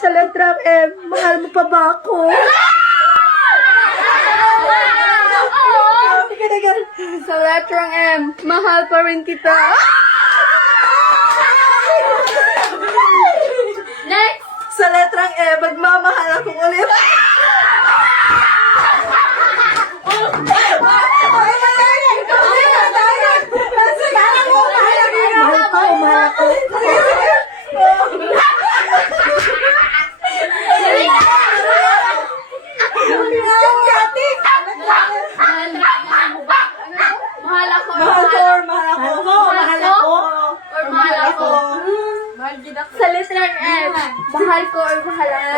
Sa letrang M, mahal mo pa ba ako? Sa letrang M, mahal pa rin kita. Next! Sa letrang E, magmamahal ako ulit. Mahal ko. Mahal ako. Mahal ko or mahal ako? Mahal ako? Or mahal ako? Sa letrang M, mahal ko or mahal ako?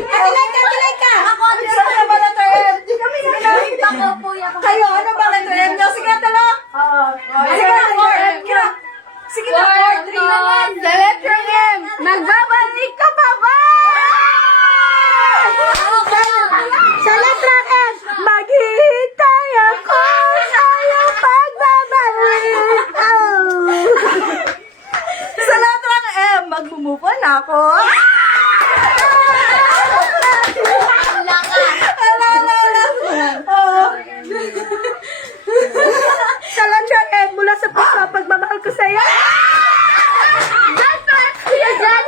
Kilay ka! Ako, ano ba letter M? Di kami Ito ko po yan. Kayo, ano ba letter M? Sige, tala! Sige na, 4M ka! Sige na, 4, 3 naman! Sa letrang M, nagbabalik ka pa ba? Sa letrang M, maghihintay ako sa iyong pagbabalik. Sa letrang M, magmumove on ako. Sa letrang M, mula sa puso, pagmamahal ko sa'yo. Kuya Jan!